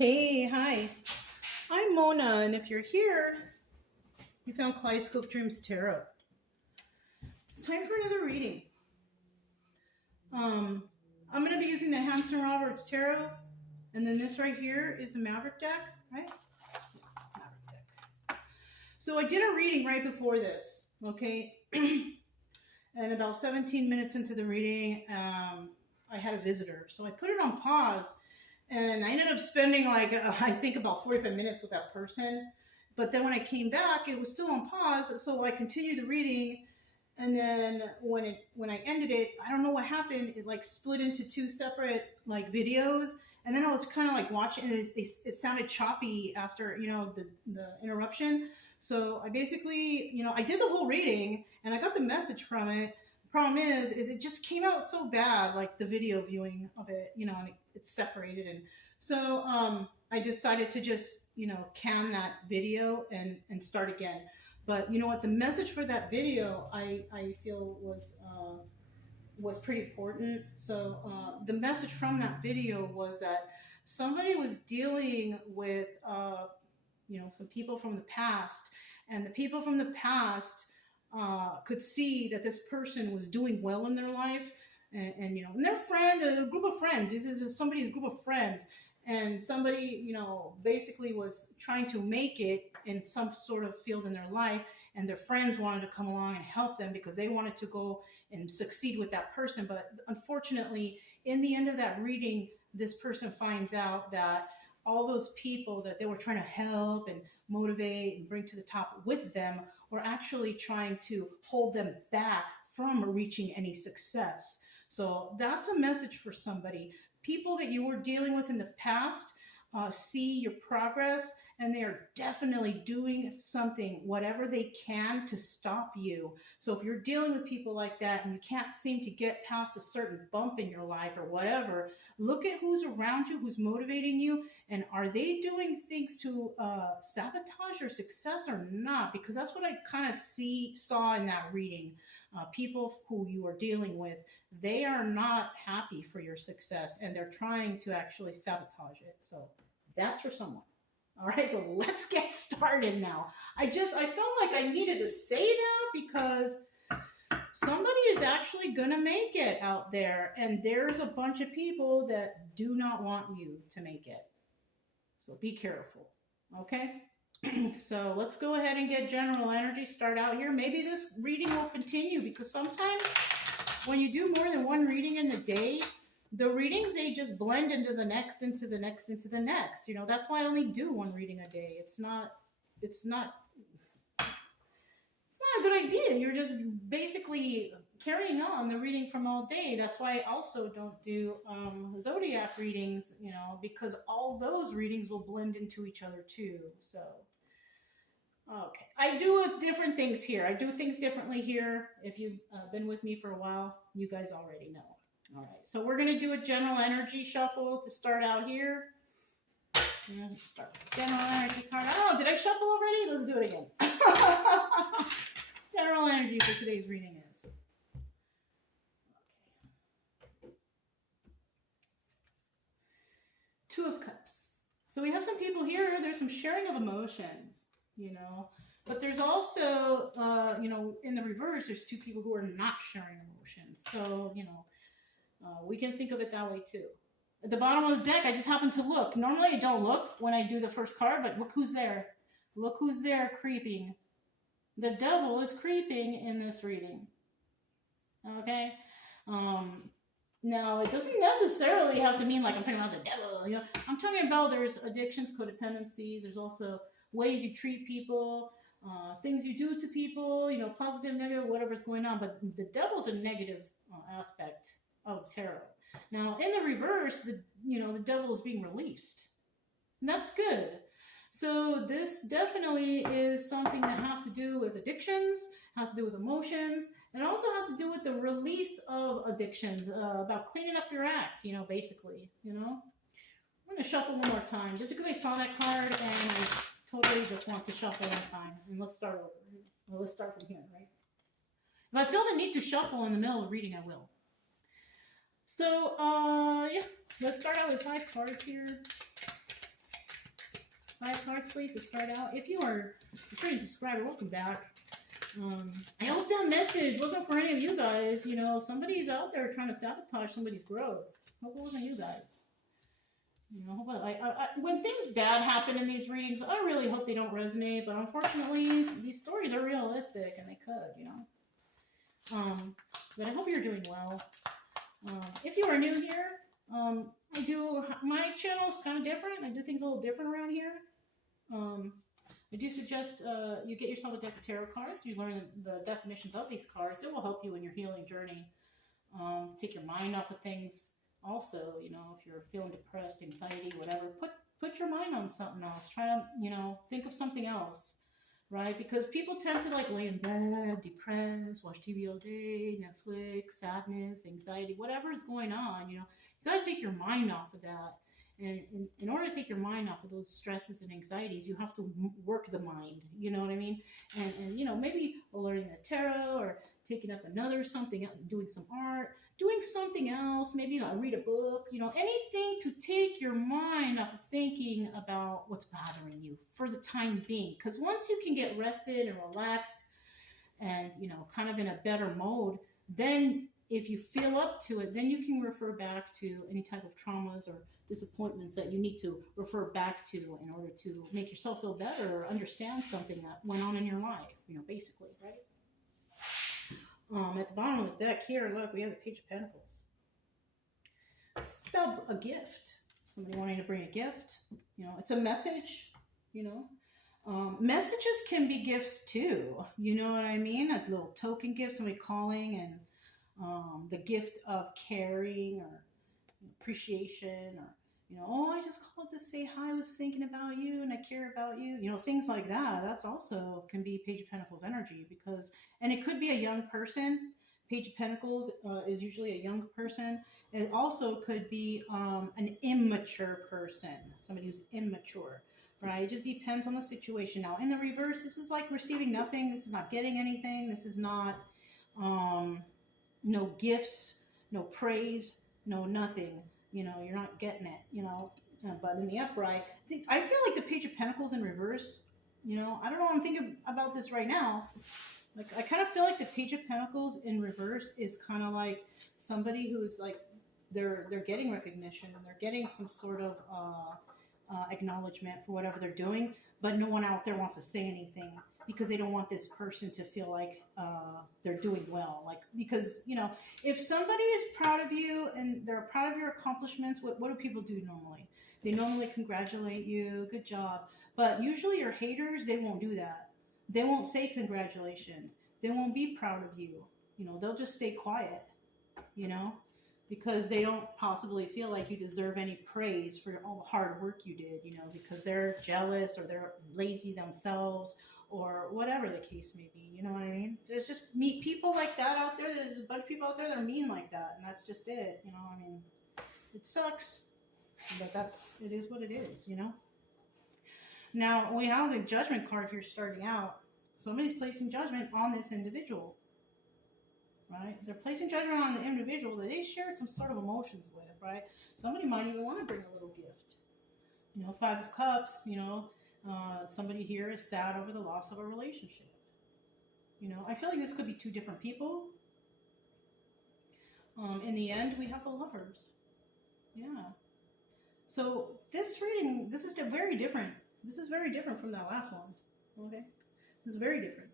Hey, hi. I'm Mona, and if you're here, you found Kaleidoscope Dreams Tarot. It's time for another reading. I'm going to be using the Hanson Roberts Tarot, and then this right here is the Maverick deck, right? Maverick deck. So I did a reading right before this, okay? And about 17 minutes into the reading, I had a visitor. So I put it on pause, and I ended up spending I think about 45 minutes with that person. But then when I came back, it was still on pause. So I continued the reading. And then when I ended it, I don't know what happened. It like split into two separate like videos. And then I was kind of like watching, and it sounded choppy after, the interruption. So I basically, I did the whole reading and I got the message from it. The problem is it just came out so bad, like the video viewing of it, and it's separated. And so I decided to just, can that video and start again. But you know what? The message for that video, I feel was pretty important. So the message from that video was that somebody was dealing with some people from the past, and the people from the past could see that this person was doing well in their life, and their friend, a group of friends. This is somebody's group of friends, and somebody basically was trying to make it in some sort of field in their life, and their friends wanted to come along and help them because they wanted to go and succeed with that person. But unfortunately, in the end of that reading, this person finds out that all those people that they were trying to help and motivate and bring to the top with them were actually trying to hold them back from reaching any success. So that's a message for somebody. People that you were dealing with in the past see your progress, and they are definitely doing something, whatever they can, to stop you. So if you're dealing with people like that and you can't seem to get past a certain bump in your life or whatever, look at who's around you, who's motivating you, and are they doing things to sabotage your success or not? Because that's what I kind of saw in that reading. People who you are dealing with, they are not happy for your success, and they're trying to actually sabotage it. So that's for someone. All right, so let's get started now. I felt like I needed to say that because somebody is actually going to make it out there, and there's a bunch of people that do not want you to make it. So be careful, okay? So let's go ahead and get general energy, start out here. Maybe this reading will continue, because sometimes when you do more than one reading in the day, the readings, they just blend into the next, into the next, into the next. That's why I only do one reading a day. It's not a good idea. You're just basically carrying on the reading from all day. That's why I also don't do zodiac readings, because all those readings will blend into each other too. So, okay. I do different things here. I do things differently here. If you've been with me for a while, you guys already know. All right, so we're going to do a general energy shuffle to start out here. Start with general energy card. Oh, did I shuffle already? Let's do it again. General energy for today's reading is. Okay. Two of Cups. So we have some people here. There's some sharing of emotions, But there's also, in the reverse, there's two people who are not sharing emotions. So, we can think of it that way too. At the bottom of the deck, I just happened to look. Normally I don't look when I do the first card, but look who's there. Look who's there creeping. The devil is creeping in this reading. Okay? Now, it doesn't necessarily have to mean like I'm talking about the devil. I'm talking about there's addictions, codependencies. There's also ways you treat people, things you do to people, positive, negative, whatever's going on. But the devil's a negative aspect of tarot. Now, in the reverse, the devil is being released. And that's good. So this definitely is something that has to do with addictions, has to do with emotions, and also has to do with the release of addictions, about cleaning up your act, basically, I'm going to shuffle one more time, just because I saw that card, and I totally just want to shuffle one time. And let's start over. Well, let's start from here, right? If I feel the need to shuffle in the middle of the reading, I will. So, yeah, let's start out with 5 cards here. 5 cards, please, to start out. If you are a returning subscriber, welcome back. I hope that message wasn't for any of you guys. You know, somebody's out there trying to sabotage somebody's growth. Hope it wasn't you guys. You know, when things bad happen in these readings, I really hope they don't resonate. But unfortunately, these stories are realistic, and they could, you know. But I hope you're doing well. If you are new here, my channel is kind of different. I do things a little different around here. I do suggest you get yourself a deck of tarot cards. You learn the definitions of these cards. It will help you in your healing journey. Take your mind off of things. Also, you know, if you're feeling depressed, anxiety, whatever, put your mind on something else. Try to, you know, think of something else, right? Because people tend to like lay in bed, depressed, watch TV all day, Netflix, sadness, anxiety, whatever is going on, you know, you got to take your mind off of that. And in order to take your mind off of those stresses and anxieties, you have to work the mind, you know what I mean? And you know, maybe learning the tarot or taking up another something, doing some art, doing something else, maybe read a book, you know, anything to take your mind off of thinking about what's bothering you for the time being. Because once you can get rested and relaxed and, you know, kind of in a better mode, then if you feel up to it, then you can refer back to any type of traumas or disappointments that you need to refer back to in order to make yourself feel better or understand something that went on in your life, you know, basically, right? At the bottom of the deck here, look, we have the Page of Pentacles. It's about a gift. Somebody wanting to bring a gift. You know, it's a message, you know. Messages can be gifts too. You know what I mean? A little token gift, somebody calling, and the gift of caring or appreciation, or, you know, oh, I just called to say hi, I was thinking about you and I care about you, you know, things like that. That's also can be Page of Pentacles energy, because, and it could be a young person. Page of Pentacles is usually a young person. It also could be an immature person, somebody who's immature, right? It just depends on the situation. Now, in the reverse, this is like receiving nothing. This is not getting anything. This is not no gifts, no praise, no nothing. You know, you're not getting it, you know. But in the upright, I feel like the Page of Pentacles in reverse, you know, I don't know, I'm thinking about this right now. Like, I kind of feel like the Page of Pentacles in reverse is kind of like somebody who's like, they're getting recognition and they're getting some sort of acknowledgement for whatever they're doing, but no one out there wants to say anything because they don't want this person to feel like they're doing well. Like, because, you know, if somebody is proud of you and they're proud of your accomplishments, what do people do normally? They normally congratulate you, good job. But usually your haters, they won't do that. They won't say congratulations. They won't be proud of you. You know, they'll just stay quiet, you know, because they don't possibly feel like you deserve any praise for all the hard work you did, you know, because they're jealous or they're lazy themselves or whatever the case may be. You know what I mean? There's just people like that out there. There's a bunch of people out there that are mean like that, and that's just it. You know, I mean, it sucks, but it is what it is, you know? Now, we have the Judgment card here starting out. Somebody's placing judgment on this individual, right? They're placing judgment on an individual that they shared some sort of emotions with, right? Somebody might even want to bring a little gift. You know, 5 of Cups, you know, somebody here is sad over the loss of a relationship. You know, I feel like this could be 2 different people. In the end, we have the Lovers. Yeah. So this reading, this is very different. This is very different from that last one. Okay? This is very different.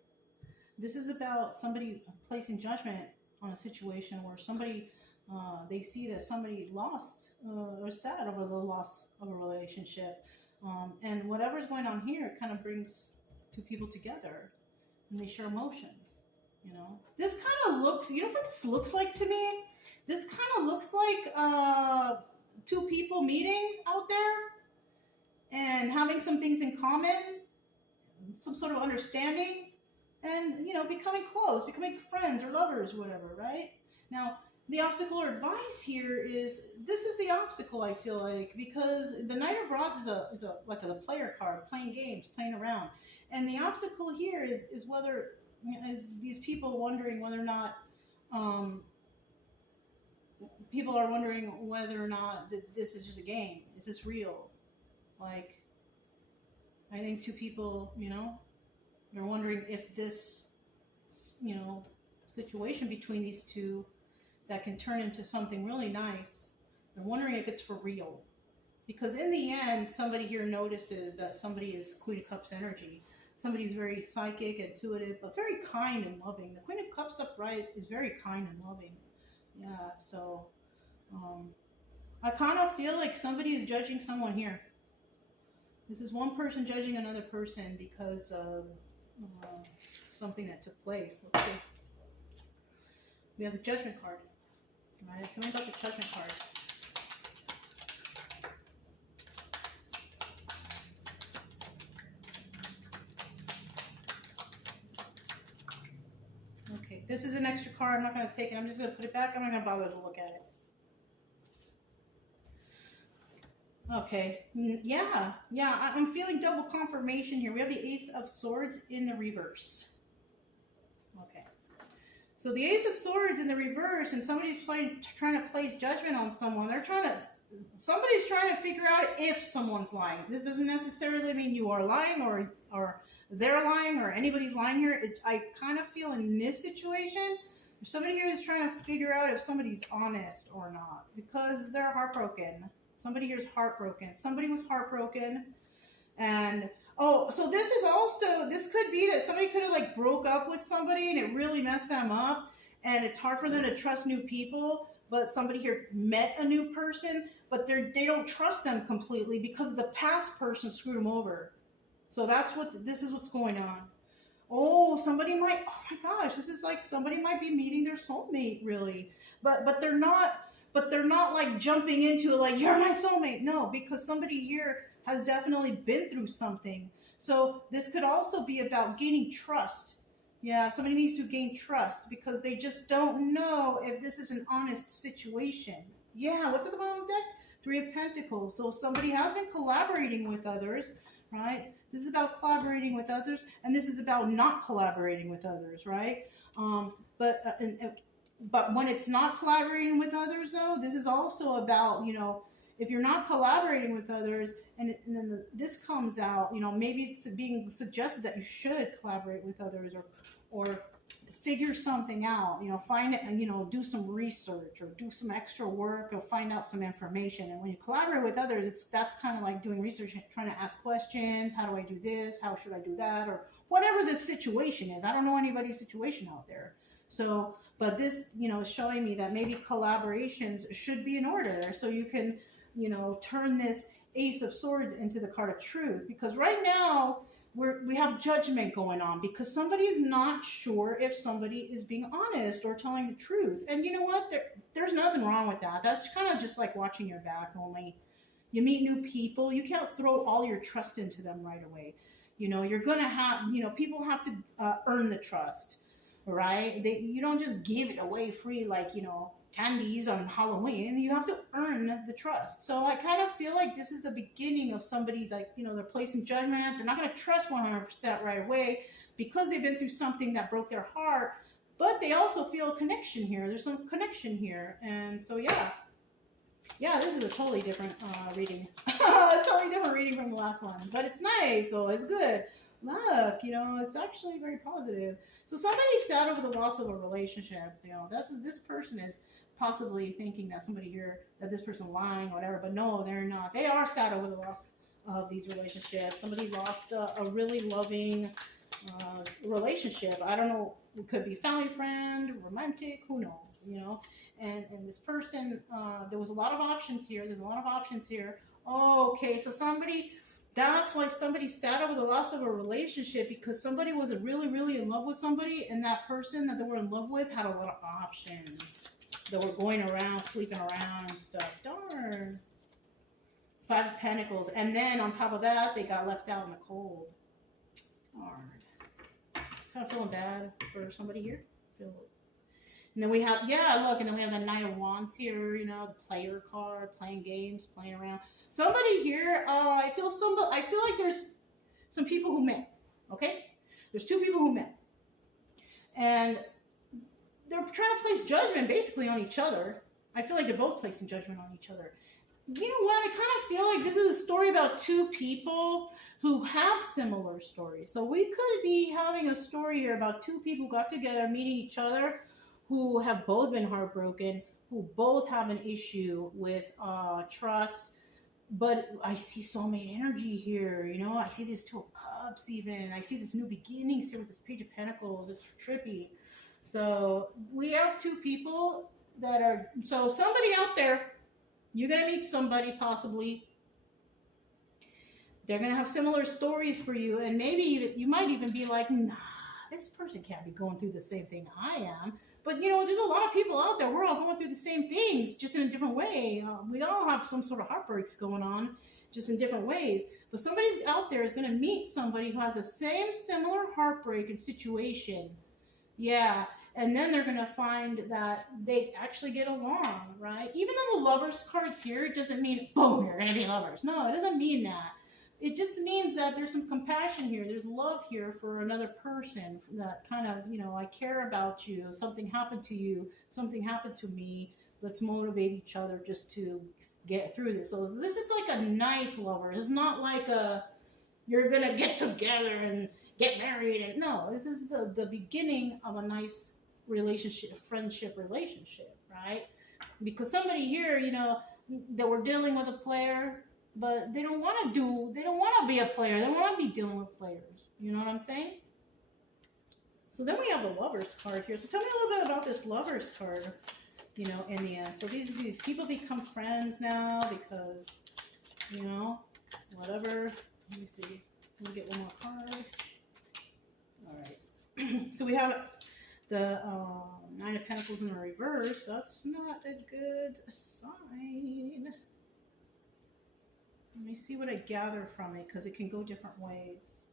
This is about somebody placing judgment on a situation where somebody, they see that somebody lost or sad over the loss of a relationship. And whatever's going on here kind of brings 2 people together and they share emotions, you know. This kind of looks, you know what this looks like to me? This kind of looks like 2 people meeting out there and having some things in common, some sort of understanding, and, you know, becoming close, becoming friends or lovers or whatever, right? Now, the obstacle or advice here is, this is the obstacle, I feel like, because the Knight of Rods is like a player card, playing games, playing around. And the obstacle here is whether, you know, is these people wondering whether or not, people are wondering whether or not that this is just a game. Is this real? Like, I think two people, they're wondering if this, situation between these two that can turn into something really nice, they're wondering if it's for real. Because in the end, somebody here notices that somebody is Queen of Cups energy. Somebody's very psychic, intuitive, but very kind and loving. The Queen of Cups upright is very kind and loving. Yeah, so I kind of feel like somebody is judging someone here. This is one person judging another person because of something that took place. Let's see. We have the Judgment card. All right, tell me about the Judgment card. Okay, this is an extra card. I'm not going to take it. I'm just going to put it back. I'm not going to bother to look at it. Okay, yeah, I'm feeling double confirmation here. We have the Ace of Swords in the reverse. Okay, so the Ace of Swords in the reverse, and somebody's trying to place judgment on someone. Somebody's trying to figure out if someone's lying. This doesn't necessarily mean you are lying or they're lying or anybody's lying here. I kind of feel in this situation, somebody here is trying to figure out if somebody's honest or not because they're heartbroken. Somebody here is heartbroken. Somebody was heartbroken. And, so this could be that somebody could have like broke up with somebody and it really messed them up. And it's hard for them to trust new people. But somebody here met a new person, but they don't trust them completely because the past person screwed them over. So this is what's going on. Oh my gosh, this is like somebody might be meeting their soulmate really. But they're not like jumping into it like, you're my soulmate. No, because somebody here has definitely been through something. So this could also be about gaining trust. Yeah, somebody needs to gain trust because they just don't know if this is an honest situation. Yeah, what's at the bottom of the deck? Three of Pentacles. So somebody has been collaborating with others, right? This is about collaborating with others, and this is about not collaborating with others, right? But when it's not collaborating with others, though, this is also about, if you're not collaborating with others, and then this comes out, maybe it's being suggested that you should collaborate with others or figure something out, find it, do some research or do some extra work or find out some information. And when you collaborate with others, that's kind of like doing research, trying to ask questions. How do I do this? How should I do that? Or whatever the situation is. I don't know anybody's situation out there. So, but this, is showing me that maybe collaborations should be in order so you can, turn this Ace of Swords into the card of truth. Because right now we have judgment going on because somebody is not sure if somebody is being honest or telling the truth. And you know what? There's nothing wrong with that. That's kind of just like watching your back only. You meet new people. You can't throw all your trust into them right away. You're going to have, people have to earn the trust. Right? You don't just give it away free like, candies on Halloween. You have to earn the trust. So I kind of feel like this is the beginning of somebody like, they're placing judgment. They're not going to trust 100% right away because they've been through something that broke their heart. But they also feel a connection here. There's some connection here. And so, yeah, this is a totally different reading. A totally different reading from the last one. But it's nice, though. It's good. Look, it's actually very positive. So somebody's sad over the loss of a relationship. This person is possibly thinking that somebody here, that this person lying, whatever. But no, they're not. They are sad over the loss of these relationships. Somebody lost a really loving relationship. I don't know. It could be family, friend, romantic. Who knows? And this person, there was a lot of options here. There's a lot of options here. Okay, so that's why somebody's sad over the loss of a relationship because somebody wasn't really, really in love with somebody, and that person that they were in love with had a lot of options. They were going around, sleeping around and stuff. Darn. Five of Pentacles. And then on top of that, they got left out in the cold. Darn. Kind of feeling bad for somebody here. And then we have, and then we have the Knight of Wands here, the player card, playing games, playing around. Somebody here, I feel like there's some people who met, okay? There's two people who met. And they're trying to place judgment basically on each other. I feel like they're both placing judgment on each other. you know what? I kind of feel like this is a story about two people who have similar stories. So we could be having a story here about two people who got together, meeting each other, who have both been heartbroken, who both have an issue with trust. But I see soulmate energy here. You know, I see these two of cups. Even I see this new beginnings here with this page of pentacles. It's trippy. So we have two people that are. So somebody out there, you're gonna meet somebody possibly. They're gonna have similar stories for you, and maybe you might even be like, nah, this person can't be going through the same thing I am. But you know, there's a lot of people out there. We're all going through the same things, just in a different way. We all have some sort of heartbreaks going on, just in different ways. But somebody's out there is going to meet somebody who has the same similar heartbreak and situation. Yeah, and then they're going to find that they actually get along, right? Even though the lovers card's here, it doesn't mean boom, you're going to be lovers. No, it doesn't mean that. It just means that there's some compassion here. There's love here for another person that kind of, you know, I care about you. Something happened to you. Something happened to me. Let's motivate each other just to get through this. So this is like a nice lover. It's not like you're going to get together and get married. And no, this is the beginning of a nice relationship, friendship relationship, right? Because somebody here, you know, that we're dealing with a player, but they don't want to be a player. They don't want to be dealing with players. You know what I'm saying? So then we have the Lovers card here. So tell me a little bit about this Lovers card, you know, in the end. So these people become friends now because, you know, whatever. Let me see. Let me get one more card. All right. So we have the Nine of Pentacles in the reverse. That's not a good sign. Let me see what I gather from it, because it can go different ways.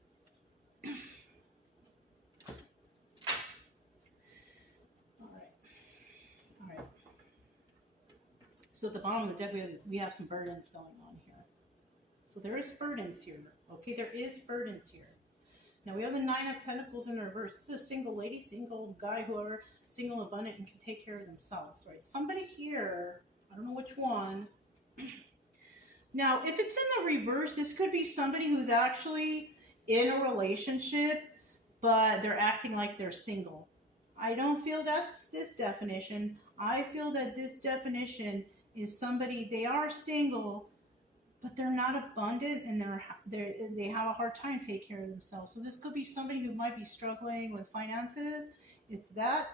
All right. So at the bottom of the deck, we have some burdens going on here. So there is burdens here. Okay, there is burdens here. Now we have the Nine of Pentacles in reverse. This is a single lady, single guy, whoever, single, abundant, and can take care of themselves, right? Somebody here, I don't know which one. Now, if it's in the reverse, this could be somebody who's actually in a relationship, but they're acting like they're single. I don't feel that's this definition. I feel that this definition is somebody, they are single, but they're not abundant, and they have a hard time taking care of themselves. So this could be somebody who might be struggling with finances. It's that.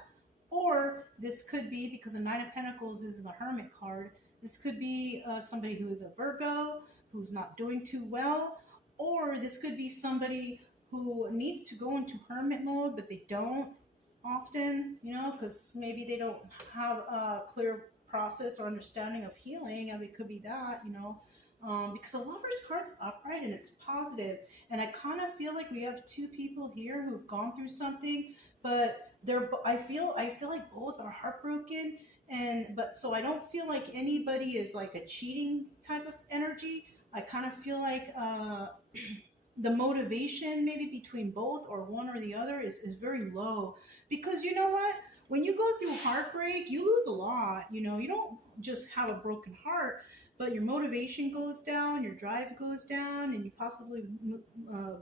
Or this could be, because the Nine of Pentacles is the Hermit card, this could be somebody who is a Virgo, who's not doing too well. Or this could be somebody who needs to go into hermit mode, but they don't often, you know, because maybe they don't have a clear process or understanding of healing, and it could be that, you know, because the Lover's card's upright and it's positive, and I kind of feel like we have two people here who've gone through something, but I feel like both are heartbroken, but so I don't feel like anybody is like a cheating type of energy. I kind of feel like the motivation maybe between both or one or the other is very low, because you know what? When you go through heartbreak, you lose a lot. You know, you don't just have a broken heart, but your motivation goes down, your drive goes down, and you possibly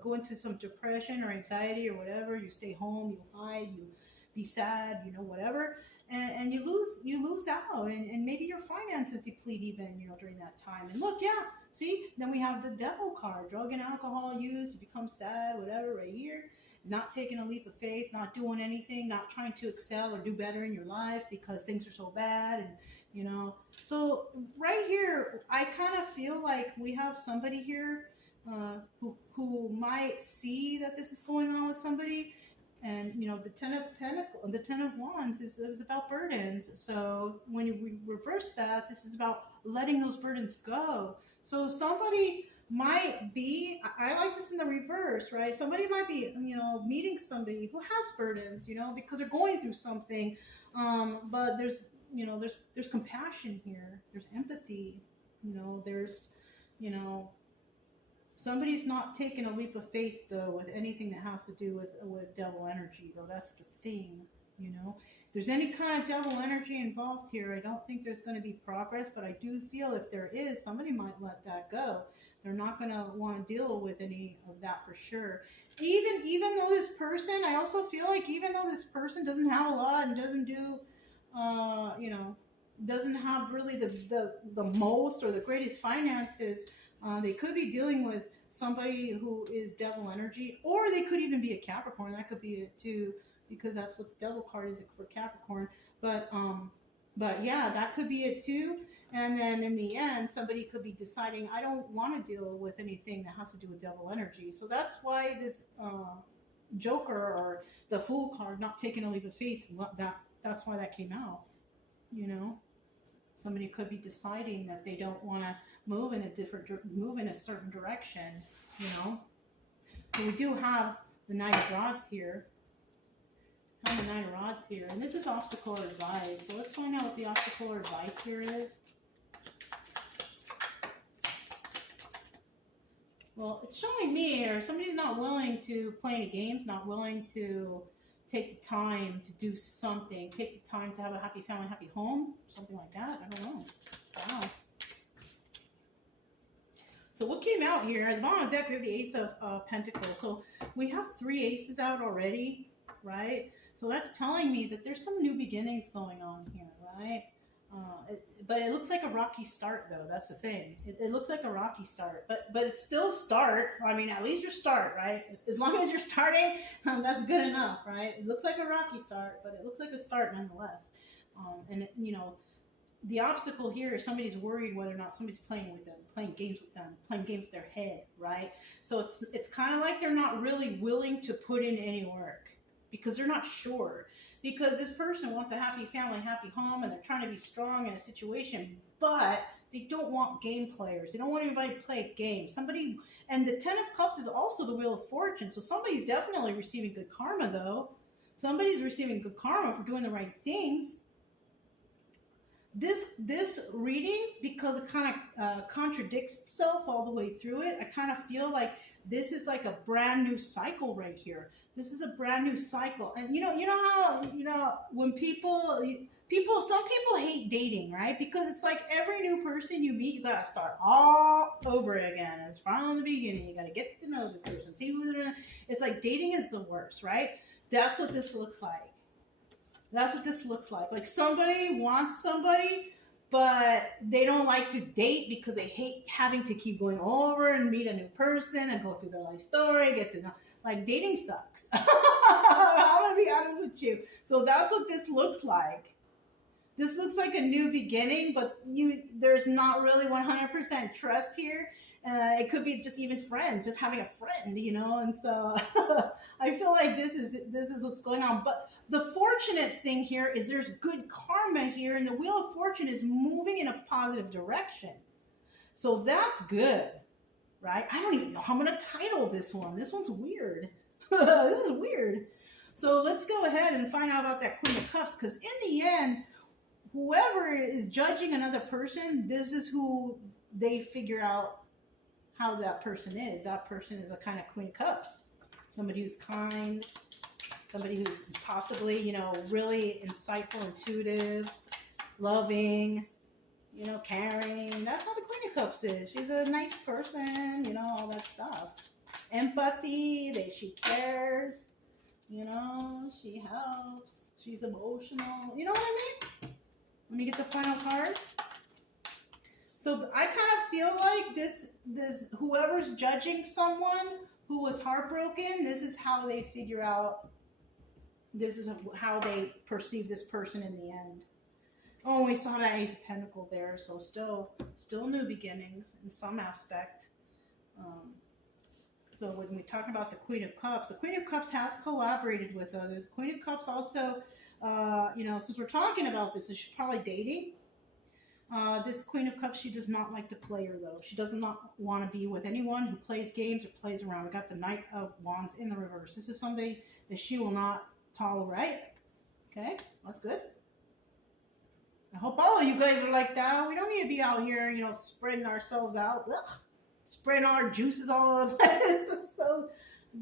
go into some depression or anxiety or whatever. You stay home, you hide, you be sad, you know, whatever. And you lose out, and maybe your finances deplete even, you know, during that time. And look, yeah, see, then we have the Devil card, drug and alcohol use, you become sad, whatever, right here. Not taking a leap of faith, not doing anything, not trying to excel or do better in your life because things are so bad, and you know. So right here, I kind of feel like we have somebody here who might see that this is going on with somebody. And you know, the Ten of Wands is about burdens. So when you reverse that, this is about letting those burdens go. So somebody might be, I like this in the reverse, right? Somebody might be, you know, meeting somebody who has burdens, you know, because they're going through something. But there's, you know, there's compassion here. There's empathy. You know, there's, you know, somebody's not taking a leap of faith, though, with anything that has to do with devil energy, though. That's the thing. you know. If there's any kind of devil energy involved here, I don't think there's going to be progress, but I do feel if there is, somebody might let that go. They're not going to want to deal with any of that for sure. Even though this person, I also feel like even though this person doesn't have a lot and doesn't do, you know, doesn't have really the most or the greatest finances, they could be dealing with somebody who is devil energy, or they could even be a Capricorn. That could be it too, because that's what the devil card is for Capricorn. But yeah, that could be it too. And then in the end, somebody could be deciding, I don't want to deal with anything that has to do with devil energy. So that's why this Joker or the Fool card, not taking a leap of faith, that's why that came out. You know, somebody could be deciding that they don't want to move in a certain direction. You know, so we do have the Knight of Rods here. The Knight of Rods here, and this is obstacle or advice. So let's find out what the obstacle or advice here is. Well, it's showing me here somebody's not willing to play any games, not willing to take the time to do something, take the time to have a happy family, happy home, something like that. I don't know. Wow. So what came out here, at the bottom of the deck, we have the Ace of Pentacles. So we have 3 aces out already, right? So that's telling me that there's some new beginnings going on here, right? But it looks like a rocky start, though. That's the thing. It looks like a rocky start, but it's still start. I mean, at least you start, right? As long as you're starting, that's good enough, right? It looks like a rocky start, but it looks like a start nonetheless. You know, the obstacle here is somebody's worried whether or not somebody's playing with them, playing games with them, playing games with their head, right? So it's kind of like they're not really willing to put in any work because they're not sure. Because this person wants a happy family, happy home, and they're trying to be strong in a situation, but they don't want game players. They don't want anybody to play a game. And the 10 of Cups is also the Wheel of Fortune, so somebody's definitely receiving good karma, though. Somebody's receiving good karma for doing the right things. This reading, because it kind of contradicts itself all the way through it, I kind of feel like this is like a brand new cycle right here. This is a brand new cycle. And you know how, when some people hate dating, right? Because it's like every new person you meet, you gotta start all over again. It's from the beginning. You gotta get to know this person, see who they're. It's like dating is the worst, right? That's what this looks like. That's what this looks like. Like somebody wants somebody, but they don't like to date because they hate having to keep going over and meet a new person and go through their life story, get to know. Like, dating sucks. I'm going to be honest with you. So that's what this looks like. This looks like a new beginning, but there's not really 100% trust here. It could be just even friends, just having a friend, and so I feel like this is what's going on. But the fortunate thing here is there's good karma here, and the Wheel of Fortune is moving in a positive direction. So that's good. Right? I don't even know how I'm going to title this one. This one's weird. This is weird. So let's go ahead and find out about that Queen of Cups, because in the end, whoever is judging another person, this is who they figure out how that person is. That person is a kind of Queen of Cups. Somebody who's kind, somebody who's possibly, really insightful, intuitive, loving, caring. That's how the Queen of Cups is. She's a nice person, all that stuff. Empathy, she cares, she helps, she's emotional. You know what I mean? Let me get the final card. So I kind of feel like this whoever's judging someone who was heartbroken, this is how they figure out, this is how they perceive this person in the end. Oh, we saw that Ace of Pentacles there, so still new beginnings in some aspect. So when we talk about the Queen of Cups has collaborated with others. The Queen of Cups also, since we're talking about this, she's probably dating. This Queen of Cups, she does not like the player, though. She does not want to be with anyone who plays games or plays around. We got the Knight of Wands in the reverse. This is something that she will not tolerate. Okay, that's good. I hope all of you guys are like that. We don't need to be out here, spreading ourselves out. Ugh. Spreading all our juices all over. It's just so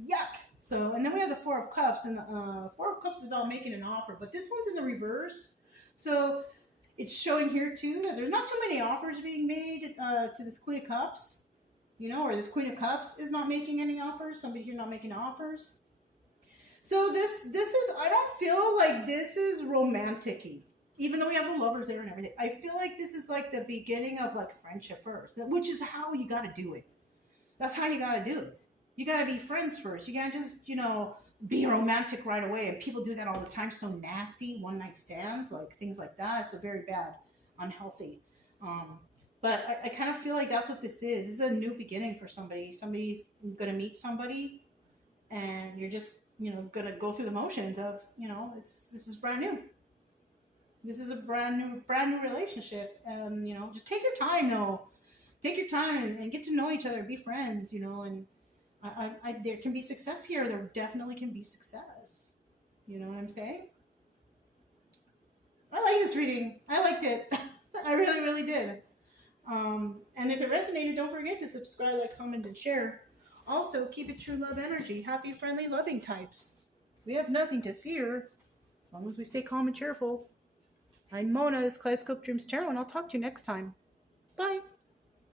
yuck. So, and then we have the Four of Cups, and the Four of Cups is about making an offer, but this one's in the reverse. So it's showing here too that there's not too many offers being made to this Queen of Cups, you know, or this Queen of Cups is not making any offers. Somebody here not making offers. So this is, I don't feel like this is romantic-y, even though we have the lovers there and everything. I feel like this is like the beginning of like friendship first, which is how you got to do it. That's how you got to do it. You got to be friends first. You can't just, you know, be romantic right away. And people do that all the time. So nasty, one night stands, like things like that. It's a very bad, unhealthy. But I kind of feel like that's what this is. This is a new beginning for somebody. Somebody's going to meet somebody and you're just, you know, going to go through the motions of, you know, this is brand new. This is a brand new relationship. You know, just take your time though. Take your time and get to know each other, be friends, you know, and there can be success here. There definitely can be success. You know what I'm saying? I like this reading. I liked it. I really, really did. And if it resonated, don't forget to subscribe, like, comment, and share. Also, keep it true love energy. Happy, friendly, loving types. We have nothing to fear as long as we stay calm and cheerful. I'm Mona, this Kaleidoscope Dreams Tarot, and I'll talk to you next time.